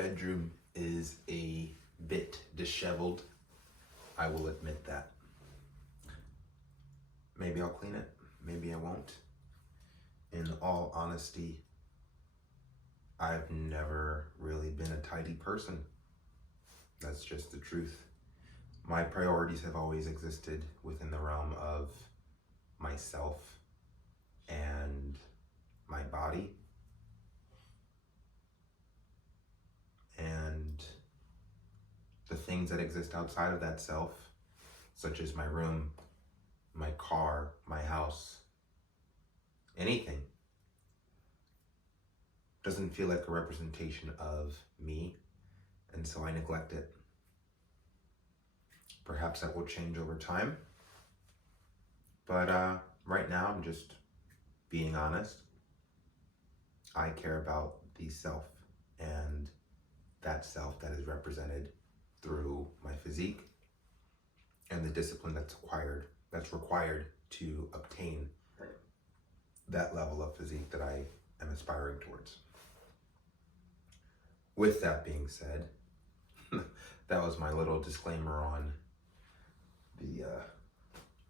bedroom is a bit disheveled. I will admit that. Maybe I'll clean it, maybe I won't. In all honesty, I've never really been a tidy person. That's just the truth. My priorities have always existed within the realm of myself and my body and the things that exist outside of that self, such as my room, my car, my house, anything, doesn't feel like a representation of me, and so I neglect it. Perhaps that will change over time, but right now I'm just being honest. I care about the self, and that self that is represented through my physique and the discipline that's required to obtain that level of physique that I am aspiring towards. With that being said, that was my little disclaimer on the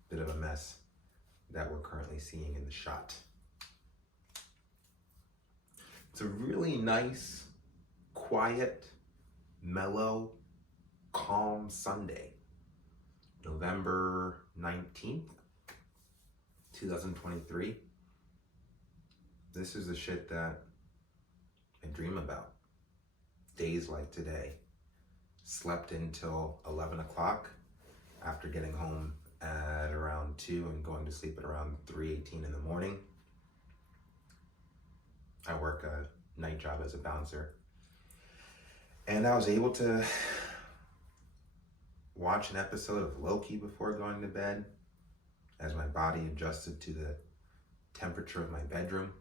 bit of a mess that we're currently seeing in the shot. It's a really nice, quiet, mellow, calm Sunday, November 19th, 2023. This is the shit that I dream about. Days like today. Slept until 11 o'clock after getting home at around 2 and going to sleep at around 3:18 in the morning. I work a night job as a bouncer. And I was able to watch an episode of Loki before going to bed as my body adjusted to the temperature of my bedroom.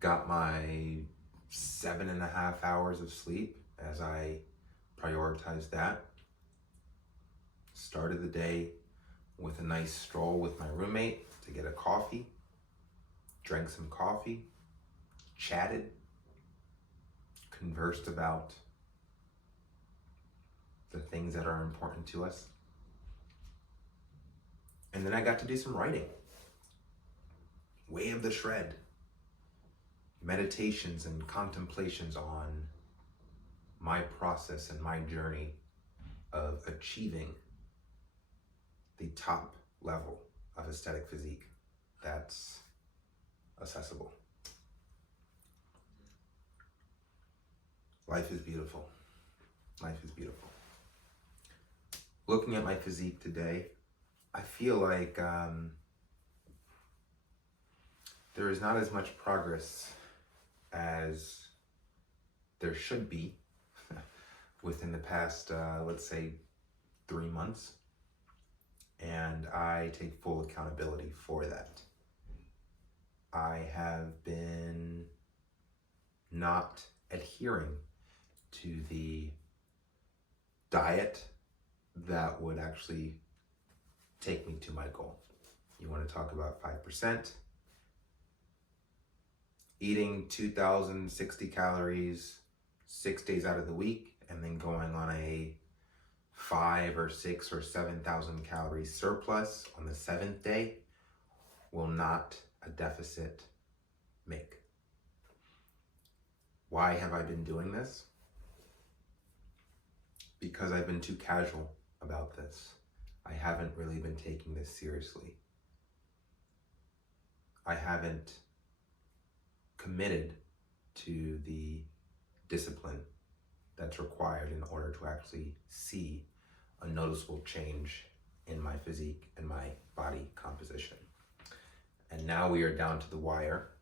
Got my 7.5 hours of sleep as I prioritized that. Started the day with a nice stroll with my roommate to get a coffee. Drank some coffee, chatted, conversed about the things that are important to us. And then I got to do some writing. Way of the Shred. Meditations and contemplations on my process and my journey of achieving the top level of aesthetic physique that's accessible. Life is beautiful. Life is beautiful. Looking at my physique today, I feel like there is not as much progress as there should be within the past, let's say, 3 months. And I take full accountability for that. I have been not adhering to the diet that would actually take me to my goal. You want to talk about 5%? Eating 2,060 calories 6 days out of the week, and then going on a 5 or 6 or 7,000 calorie surplus on the 7th day will not a deficit make. Why have I been doing this? Because I've been too casual about this. I haven't really been taking this seriously. I haven't committed to the discipline that's required in order to actually see a noticeable change in my physique and my body composition. And now we are down to the wire.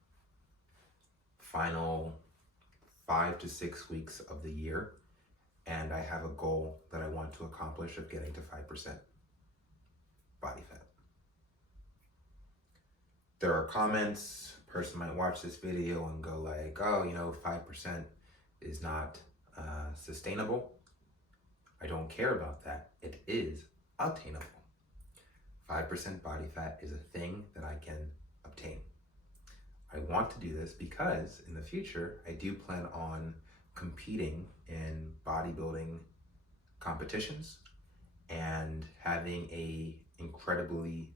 Final 5 to 6 weeks of the year, and I have a goal that I want to accomplish of getting to 5% body fat. There are comments. A person might watch this video and go like, oh, 5% is not sustainable. I don't care about that. It is attainable. 5% body fat is a thing that I can obtain. I want to do this because in the future, I do plan on competing in bodybuilding competitions and having a incredibly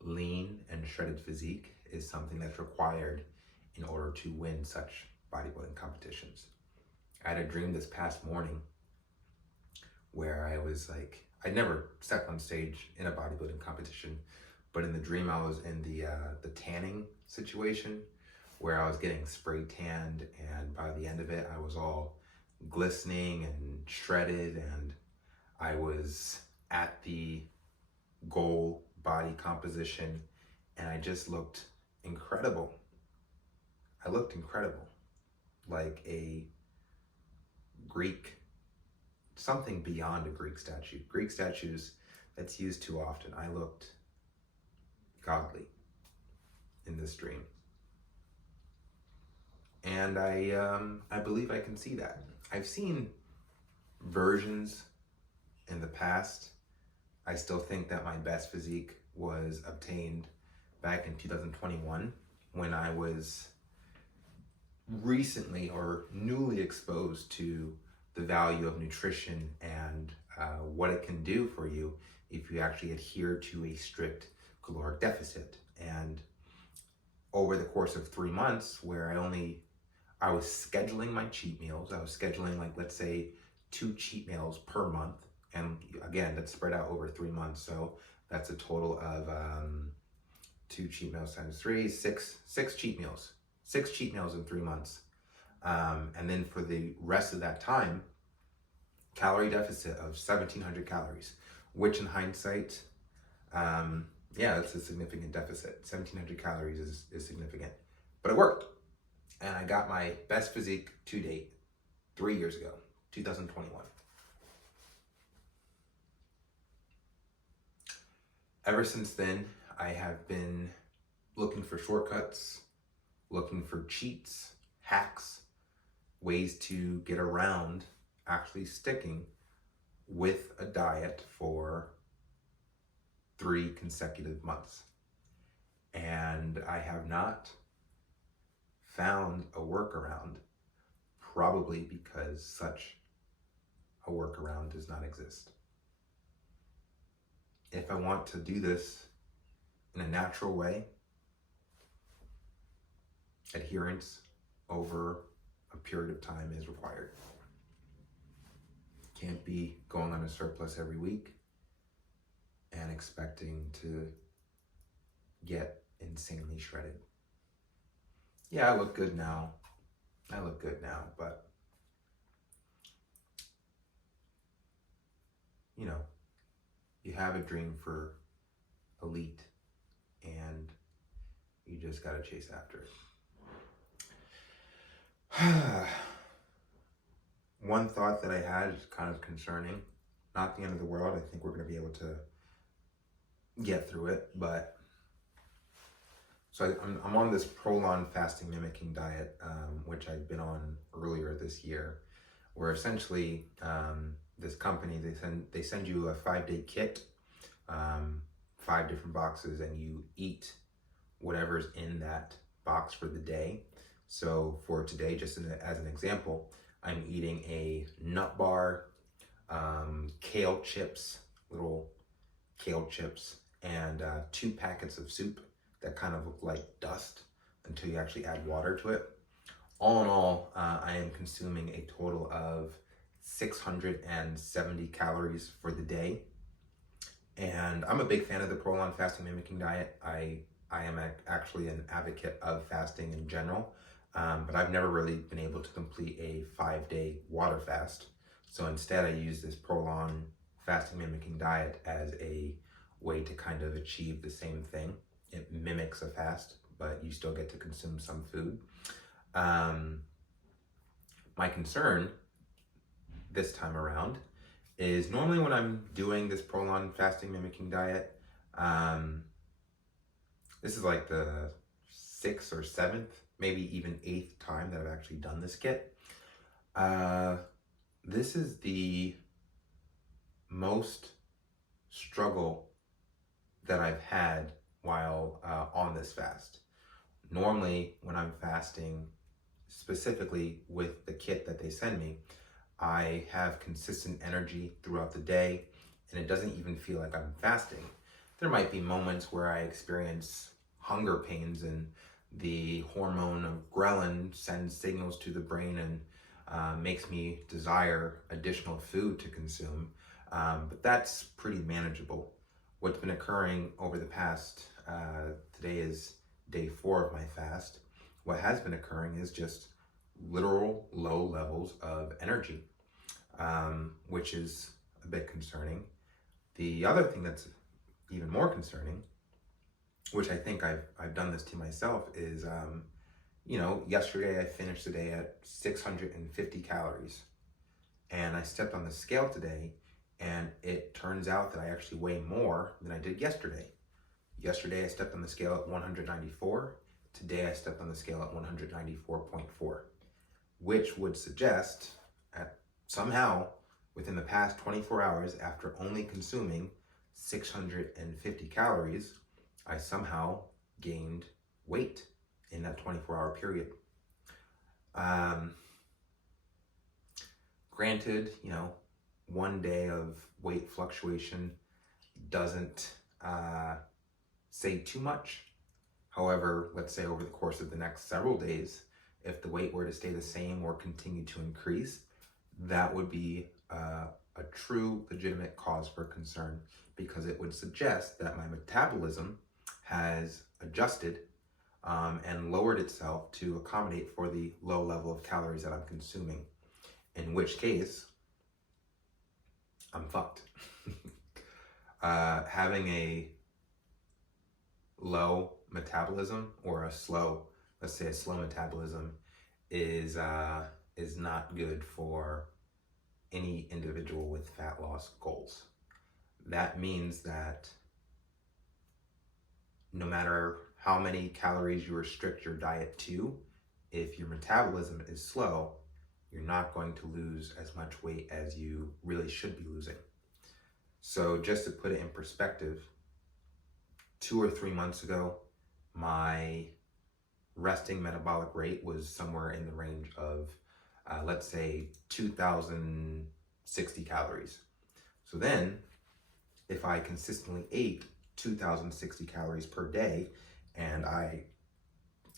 lean and shredded physique is something that's required in order to win such bodybuilding competitions. I had a dream this past morning where I was like, I never stepped on stage in a bodybuilding competition, but in the dream I was in the tanning situation where I was getting spray tanned, and by the end of it I was all glistening and shredded, and I was at the goal body composition, and I just looked incredible. I looked incredible, like a Greek, something beyond a Greek statue. Greek statues, that's used too often. I looked godly in this dream. And I believe I can see that. I've seen versions in the past. I still think that my best physique was obtained back in 2021 when I was recently or newly exposed to the value of nutrition and what it can do for you if you actually adhere to a strict caloric deficit. And over the course of 3 months, where I was scheduling my cheat meals, I was scheduling, like, let's say 2 cheat meals per month. And again, that's spread out over 3 months. So that's a total of 2 cheat meals times 3, six cheat meals. 6 cheat meals in 3 months. And then for the rest of that time, calorie deficit of 1,700 calories, which in hindsight, yeah, it's a significant deficit. 1,700 calories is significant, but it worked. And I got my best physique to date 3 years ago, 2021. Ever since then, I have been looking for shortcuts, looking for cheats, hacks, ways to get around actually sticking with a diet for 3 consecutive months. And I have not found a workaround, probably because such a workaround does not exist. If I want to do this in a natural way, adherence over a period of time is required. Can't be going on a surplus every week and expecting to get insanely shredded. Yeah, I look good now, but you know, you have a dream for elite and you just gotta chase after it. One thought that I had is kind of concerning. Not the end of the world. I think we're going to be able to get through it. But so I'm on this Prolon Fasting mimicking diet, which I've been on earlier this year, where essentially this company, they send you a 5-day kit, 5 different boxes, and you eat whatever's in that box for the day. So for today, just as an example, I'm eating a nut bar, kale chips, little kale chips, and 2 packets of soup that kind of look like dust until you actually add water to it. All in all, I am consuming a total of 670 calories for the day. And I'm a big fan of the Prolon Fasting mimicking diet. I am actually an advocate of fasting in general. But I've never really been able to complete a 5-day water fast. So instead I use this Prolon Fasting mimicking diet as a way to kind of achieve the same thing. It mimics a fast, but you still get to consume some food. My concern this time around is normally when I'm doing this Prolon Fasting mimicking diet, this is like the 6th or 7th, maybe even 8th time that I've actually done this kit. This is the most struggle that I've had while on this fast. Normally, when I'm fasting, specifically with the kit that they send me, I have consistent energy throughout the day, and it doesn't even feel like I'm fasting. There might be moments where I experience hunger pains, and the hormone of ghrelin sends signals to the brain and makes me desire additional food to consume. But that's pretty manageable. What's been occurring over the past, today is day 4 of my fast. What has been occurring is just literal low levels of energy, which is a bit concerning. The other thing that's even more concerning, which I think I've done this to myself, is yesterday I finished the day at 650 calories, and I stepped on the scale today, and it turns out that I actually weigh more than I did yesterday. Yesterday I stepped on the scale at 194. Today I stepped on the scale at 194.4, which would suggest at somehow within the past 24 hours, after only consuming 650 calories, I somehow gained weight in that 24-hour period. Granted, one day of weight fluctuation doesn't say too much. However, let's say over the course of the next several days, if the weight were to stay the same or continue to increase, that would be a true, legitimate cause for concern, because it would suggest that my metabolism has adjusted and lowered itself to accommodate for the low level of calories that I'm consuming, in which case, I'm fucked. Having a low metabolism, or let's say a slow metabolism, is not good for any individual with fat loss goals. That means that no matter how many calories you restrict your diet to, if your metabolism is slow, you're not going to lose as much weight as you really should be losing. So just to put it in perspective, 2 or 3 months ago, my resting metabolic rate was somewhere in the range of, let's say, 2,060 calories. So then, if I consistently ate 2,060 calories per day, and I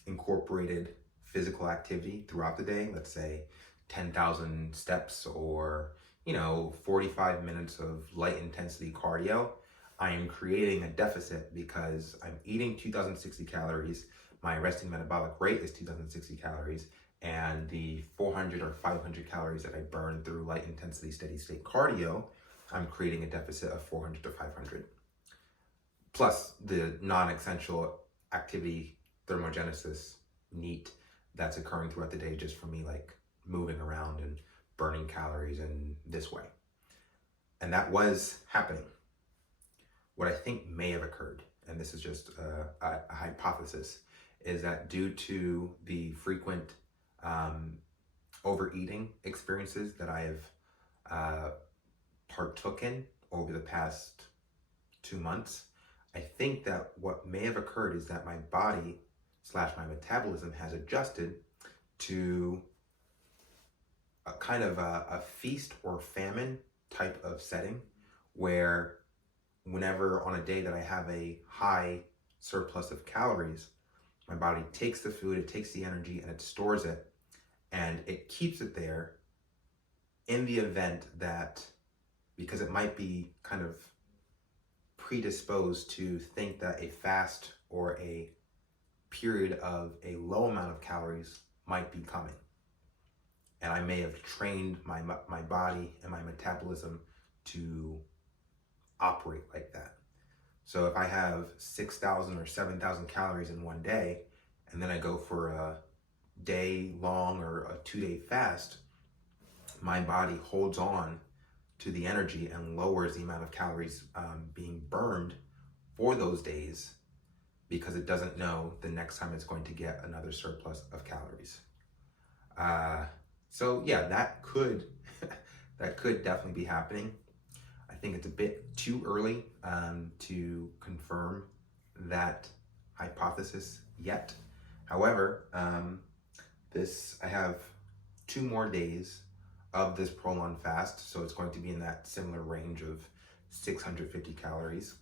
incorporated physical activity throughout the day, let's say 10,000 steps or 45 minutes of light intensity cardio, I am creating a deficit because I'm eating 2,060 calories, my resting metabolic rate is 2,060 calories, and the 400 or 500 calories that I burn through light intensity steady state cardio, I'm creating a deficit of 400 to 500. Plus the non-essential activity thermogenesis NEAT that's occurring throughout the day just from me like moving around and burning calories in this way. And that was happening. What I think may have occurred, and this is just a hypothesis, is that due to the frequent overeating experiences that I have partook in over the past 2 months, I think that what may have occurred is that my body / my metabolism has adjusted to a kind of a feast or famine type of setting, where whenever on a day that I have a high surplus of calories, my body takes the food, it takes the energy, and it stores it, and it keeps it there in the event that, because it might be kind of predisposed to think that a fast or a period of a low amount of calories might be coming. And I may have trained my body and my metabolism to operate like that. So if I have 6,000 or 7,000 calories in one day, and then I go for a day long or a 2-day fast, my body holds on to the energy and lowers the amount of calories being burned for those days, because it doesn't know the next time it's going to get another surplus of calories. So yeah, that could definitely be happening. I think it's a bit too early to confirm that hypothesis yet. However, I have 2 more days of this Prolon fast, so it's going to be in that similar range of 650 calories.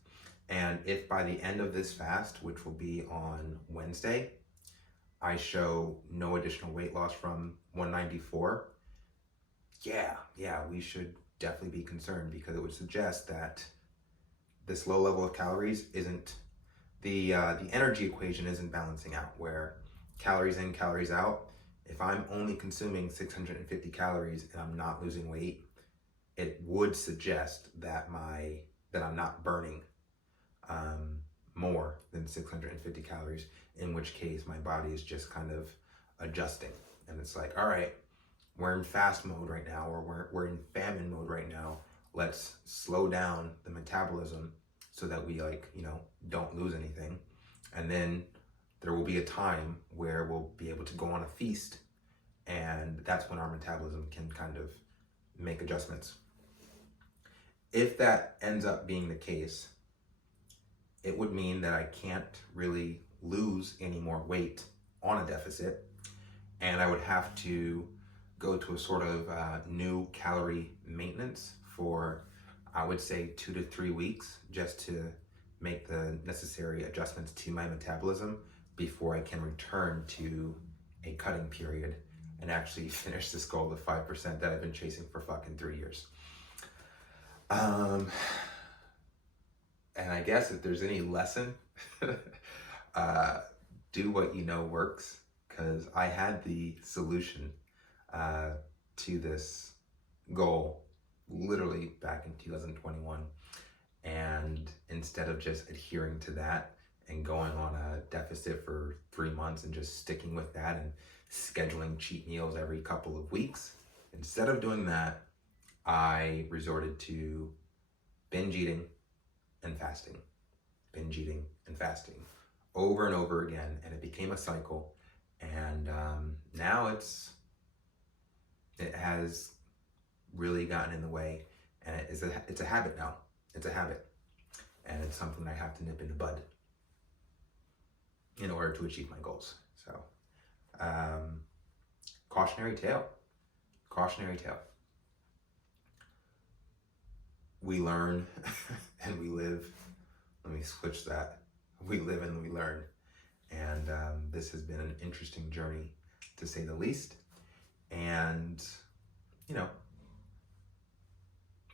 And if by the end of this fast, which will be on Wednesday, I show no additional weight loss from 194, yeah, we should definitely be concerned, because it would suggest that this low level of calories isn't, the energy equation isn't balancing out, where calories in, calories out. If I'm only consuming 650 calories and I'm not losing weight, it would suggest that I'm not burning more than 650 calories, in which case my body is just kind of adjusting. And it's like, all right, we're in fast mode right now, or we're in famine mode right now. Let's slow down the metabolism so that we don't lose anything. And then there will be a time where we'll be able to go on a feast, and that's when our metabolism can kind of make adjustments. If that ends up being the case, it would mean that I can't really lose any more weight on a deficit, and I would have to go to a sort of new calorie maintenance for, I would say, 2 to 3 weeks, just to make the necessary adjustments to my metabolism before I can return to a cutting period and actually finish this goal of 5% that I've been chasing for fucking 3 years. And I guess if there's any lesson, do what you know works, because I had the solution to this goal literally back in 2021. And instead of just adhering to that and going on a deficit for 3 months and just sticking with that and scheduling cheat meals every couple of weeks, instead of doing that, I resorted to binge eating and fasting, over and over again, and it became a cycle. And now it has really gotten in the way, and it's a habit now. It's a habit, and it's something I have to nip in the bud in order to achieve my goals. So, cautionary tale. We learn and we live. Let me switch that. We live and we learn. And this has been an interesting journey, to say the least. And,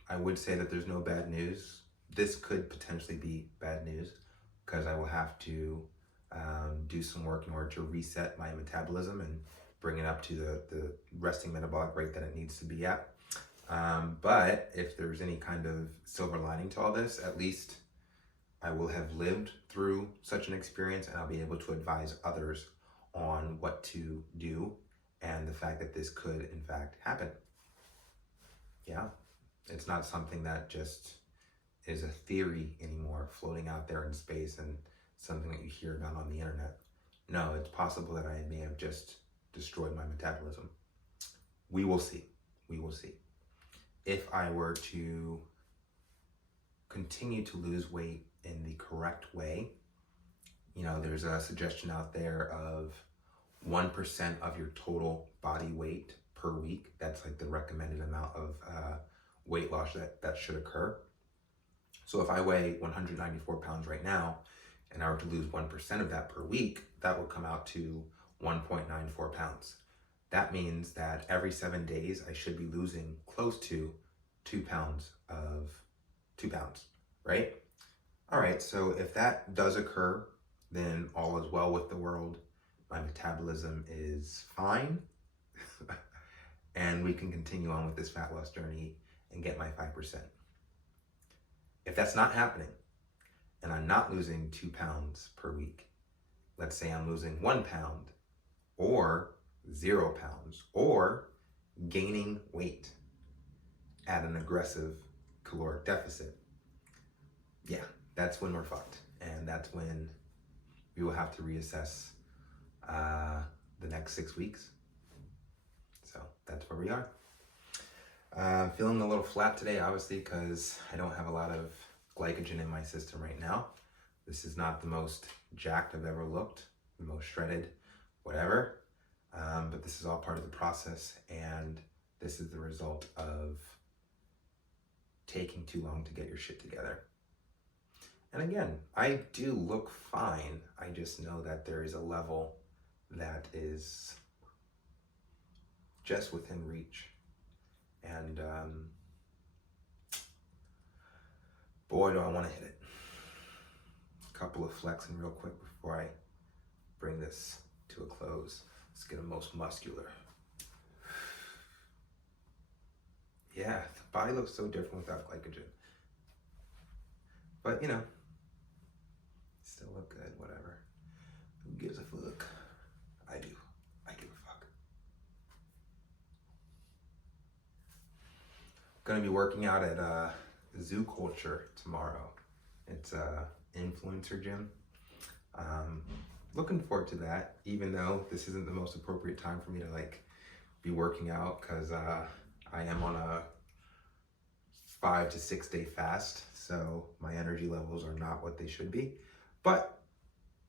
I would say that there's no bad news. This could potentially be bad news, because I will have to do some work in order to reset my metabolism and bring it up to the resting metabolic rate that it needs to be at. But if there's any kind of silver lining to all this, at least I will have lived through such an experience, and I'll be able to advise others on what to do, and the fact that this could in fact happen. Yeah, it's not something that just is a theory anymore, floating out there in space and something that you hear about on the internet. No, it's possible that I may have just destroyed my metabolism. We will see. If I were to continue to lose weight in the correct way, there's a suggestion out there of 1% of your total body weight per week. That's like the recommended amount of weight loss that should occur. So if I weigh 194 pounds right now, and I were to lose 1% of that per week, that would come out to 1.94 pounds. That means that every 7 days, I should be losing close to 2 pounds, right? All right, so if that does occur, then all is well with the world. My metabolism is fine, and we can continue on with this fat loss journey and get my 5%. If that's not happening, and I'm not losing 2 pounds per week, let's say I'm losing 1 pound, or 0 pounds, or gaining weight at an aggressive caloric deficit, yeah, that's when we're fucked. And that's when we will have to reassess the next 6 weeks. So that's where we are. Feeling a little flat today, obviously, because I don't have a lot of glycogen in my system right now. This is not the most jacked I've ever looked, the most shredded, whatever. But this is all part of the process, and this is the result of taking too long to get your shit together. And again, I do look fine. I just know that there is a level that is just within reach. And boy, do I want to hit it. A couple of flexing real quick before I bring this to a close. Let's get the most muscular. Yeah, the body looks so different without glycogen. But you know, still look good, whatever. Who gives a fuck? I do. I give a fuck. Gonna be working out at Zoo Culture tomorrow. It's a influencer gym. Looking forward to that, even though this isn't the most appropriate time for me to like be working out, because I am on a 5 to 6 day fast, so my energy levels are not what they should be. But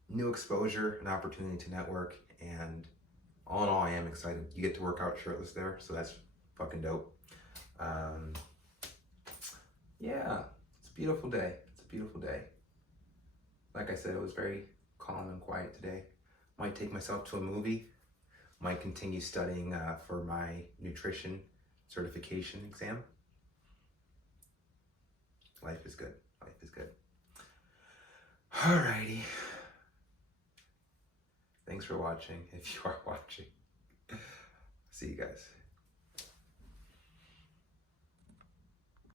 new exposure, an opportunity to network, and all in all, I am excited. You get to work out shirtless there, so that's fucking dope. Yeah, it's a beautiful day. It's a beautiful day. Like I said, it was very calm and quiet today. Might take myself to a movie. Might continue studying for my nutrition certification exam. Life is good. Life is good. Alrighty. Thanks for watching, if you are watching. See you guys.